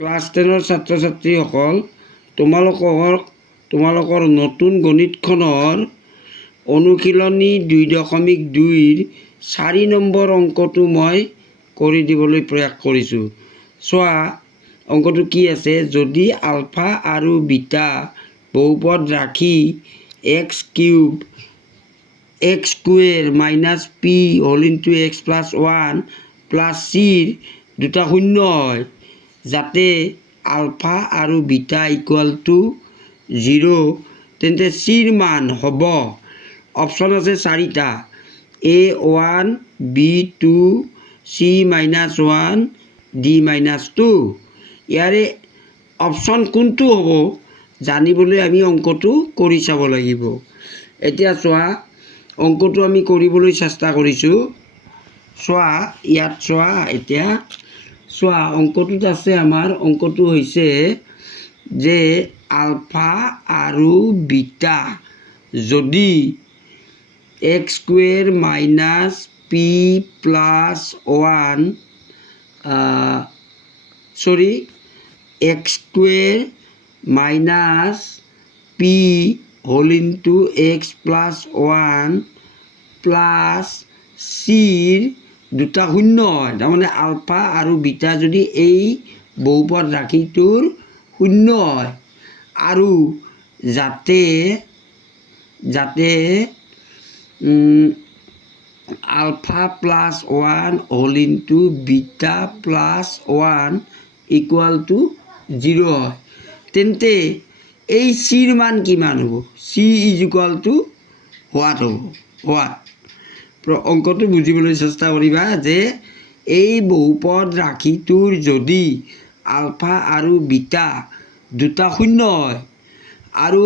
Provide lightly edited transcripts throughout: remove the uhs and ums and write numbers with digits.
Class 10ৰ ছাত্ৰ ছাত্ৰীসকল তোমালোকৰ নতুন গণিতখনৰ অনুশীলনী 2.2ৰ 4 নম্বৰ অংকটো মই কৰি দিবলৈ প্ৰয়াস কৰিছোঁ। চোৱা অংকটো কি আছে, যদি আলফা আৰু বিটা বহুপদ ৰাখি x cube x square minus p whole into x plus 1 plus চিৰ দুটা শূন্য হয়, যাতে আলফা আৰু বিটা ইকুৱেল টু 0, তেন্তে চিৰ মান হ'ব। অপশ্যন আছে 4টা, A1, B2, C-1, D-2। ইয়াৰে অপশ্যন কোনটো হ'ব জানিবলৈ আমি অংকটো কৰি চাব লাগিব। এতিয়া চোৱা অংকটো আমি কৰিবলৈ চেষ্টা কৰিছোঁ। চোৱা ইয়াত চোৱা, এতিয়া চোৱা অংকটোত আছে আমাৰ, অংকটো হৈছে যে আলফা আৰু বিটা যদি x square minus p plus 1 x square minus p whole into x plus 1 plus চিৰ দুটা শূন্য হয়, তাৰমানে আলফা আৰু বিটা যদি এই বহুপদ ৰাশিটোৰ শূন্য হয়, আৰু যাতে alpha plus 1 whole into beta plus 1 equal to 0 হয়, তেন্তে এই চিৰ মান কিমান হ'ব? C is equal to what হ'ব? হোৱাট? অংকটো বুজিবলৈ চেষ্টা কৰিবা যে এই বহুপদ ৰাশিটোৰ যদি আলফা আৰু বিটা দুটা শূন্য হয় আৰু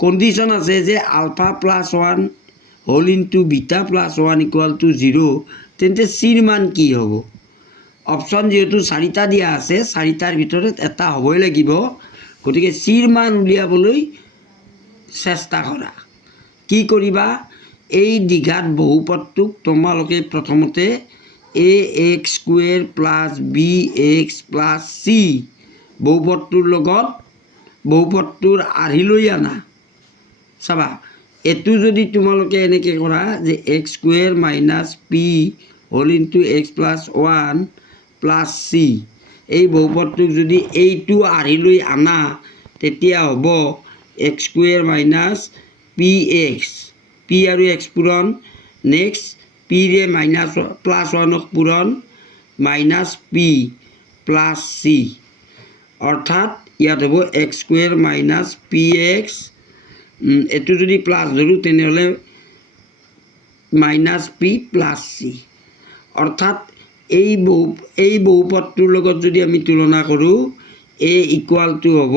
কণ্ডিশ্যন আছে যে alpha plus 1 whole into beta plus 1 equal to 0, তেন্তে চিৰ মান কি হ'ব? অপশ্যন যিহেতু 4টা দিয়া আছে, 4টাৰ ভিতৰত এটা হ'বই লাগিব, গতিকে চিৰ মান উলিয়াবলৈ চেষ্টা কৰা। কি কৰিবা? এই দ্বিঘাত বহুপদটোক তোমালোকে প্ৰথমতে A x square plus B x plus C বহুপদটোৰ লগত বহুপদটোৰ আৰ্হি লৈ আনা। চাবা এইটো যদি তোমালোকে এনেকৈ কৰা যে x square minus p whole into x plus 1 plus c, এই বহুপদটোক যদি এইটো আৰ্হি লৈ আনা, তেতিয়া হ'ব x square minus p x, p আৰু এক্স পূৰণ, নেক্সট পিৰে মাইনাছ প্লাছ 1ক পূৰণ, মাইনাছ পি প্লাছ চি, অৰ্থাৎ ইয়াত হ'ব x square minus p x, এইটো যদি প্লাছ ধৰোঁ তেনেহ'লে মাইনাছ পি প্লাছ চি, অৰ্থাৎ এই বহুপদটোৰ লগত যদি আমি তুলনা কৰোঁ, এ ইকুৱেল টু হ'ব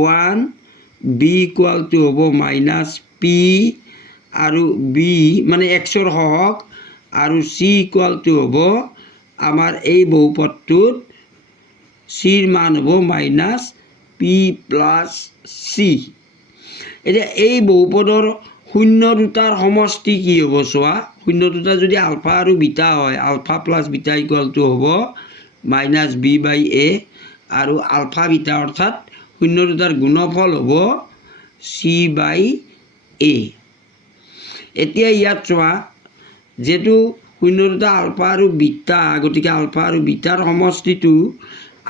1, বি ইকুৱেল টু হ'ব মাইনাছ পি আৰু বি মানে এক্সৰ সহগ, আৰু চি ইকুৱেল টু হ'ব আমাৰ এই বহুপদটোত চিৰ মান হ'ব মাইনাছ পি প্লাছ চি। এতিয়া এই বহুপদৰ শূন্য দুটাৰ সমষ্টি কি হ'ব চোৱা, শূন্য দুটা যদি আলফা আৰু বিটা হয়, alpha plus beta equal to হ'ব মাইনাছ বি বাই এ, আৰু আলফা বিটা অৰ্থাৎ শূন্য দুটাৰ গুণফল হ'ব চি বাই এ। এতিয়া ইয়াত চোৱা যিহেতু শূন্য দুটা আলফা আৰু বিটা, গতিকে আলফা আৰু বিটাৰ সমষ্টিটো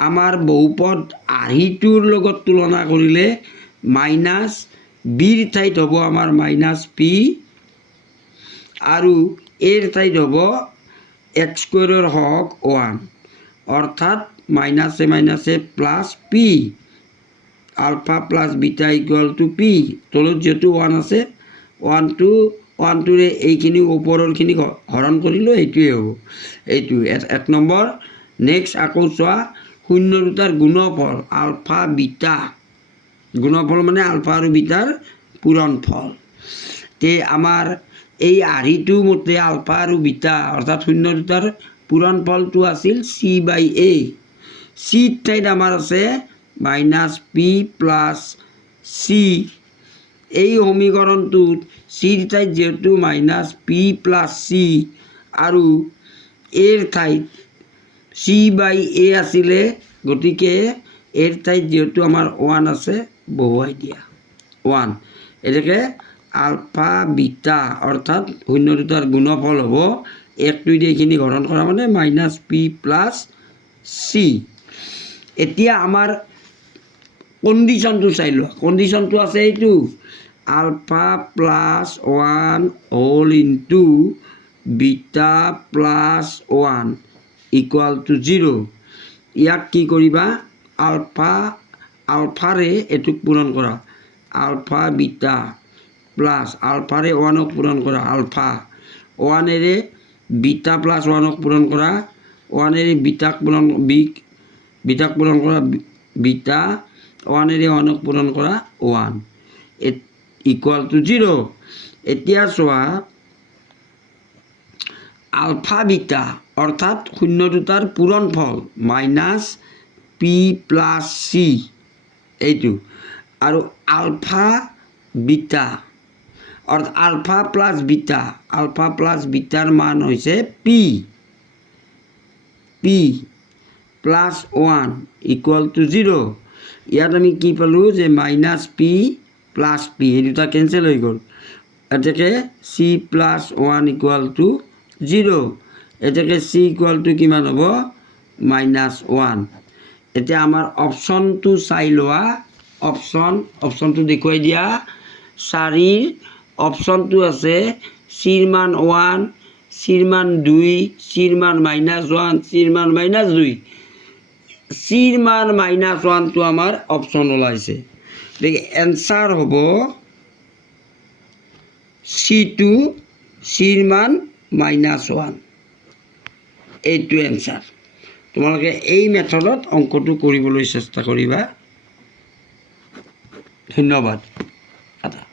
আমাৰ বহুপদ আৰ্হিটোৰ লগত তুলনা কৰিলে মাইনাছ বিৰ ঠাইত হ'ব আমাৰ মাইনাছ পি, আৰু এৰ ঠাইত হ'ব এক্স স্কুৱেৰৰ সহগ 1, অৰ্থাৎ মাইনাছে মাইনাছে plus P, alpha plus beta equal to P, তলত যিহেতু 1 আছে, 1টোৰে এইখিনি ওপৰৰখিনি হৰণ কৰিলোঁ, এইটোৱে হ'ব, এইটো 1 নম্বৰ। নেক্সট আকৌ চোৱা শূন্য দুটাৰ গুণফল আলফা বিটা, গুণফল মানে আলফা আৰু বিটাৰ পূৰণফল। তে আমাৰ এই আৰ্হিটো মতে আলফা আৰু বিটা অৰ্থাৎ শূন্য দুটাৰ পূৰণফলটো আছিল চি বাই এ, চিৰ ঠাইত আমাৰ আছে মাইনাছ পি প্লাছ চি। এই সমীকৰণটোত চিৰ ঠাইত যিহেতু মাইনাছ পি প্লাছ চি আৰু এৰ ঠাইত চি বাই এ আছিলে, গতিকে এৰ ঠাইত যেহেতু আমাৰ 1 আছে বহুৱাই দিয়া 1 এটাকে আলফা বিটা অৰ্থাৎ শূন্য দুটাৰ গুণফল হ'ব 1 দিয়ে এইখিনি গঠন কৰা মানে -p প্লাছ c এতিয়া আমাৰ কণ্ডিশ্যনটো চাই লোৱা কণ্ডিশ্যনটো আছে এইটো alpha plus 1 whole into beta plus 1 equal to 0 ইয়াক কি কৰিবা আলফাৰে এটুক পূৰণ কৰা আলফা বিটা প্লাছ আলফাৰে 1ক পূৰণ কৰা আলফা 1এৰে বিটা প্লাছ 1ক পূৰণ কৰা 1এৰে বিটাক পূৰণ কৰা বিটা 1এৰে 1ক পূৰণ কৰা 1 ইকুয়াল টু 0 এতিয়া চোৱা আলফা বিটা অৰ্থাৎ শূন্য দুটাৰ পূৰণফল -p প্লাছ c এইটো আৰু আলফা বিটা অৰ্থাৎ আলফা প্লাছ বিটাৰ মান হৈছে p প্লাছ 1 ইকুয়াল টু 0 ইয়াত আমি কি পালোঁ যে -p প্লাছ p এই দুটা কেঞ্চেল হৈ গ'ল এটাকে c প্লাছ 1 ইকুয়াল টু 0 এটাকে c ইকুয়াল টু কিমান হ'ব -1 এতিয়া আমাৰ অপশ্যনটো চাই লোৱা অপশ্যনটো দেখুৱাই দিয়া 4 অপশ্যনটো আছে চিৰ মান 1 চিৰ মান 2 চিৰ মান -1 চিৰ মান -2 চিৰ মান -1টো আমাৰ অপশ্যন ওলাইছে গতিকে এনসাৰ হ'ব C2 চিৰ মান -1 এইটো এনসাৰ তোমালোকে এই মেথডত অঙ্কটো কৰিবলৈ চেষ্টা কৰিবা ধন্যবাদ।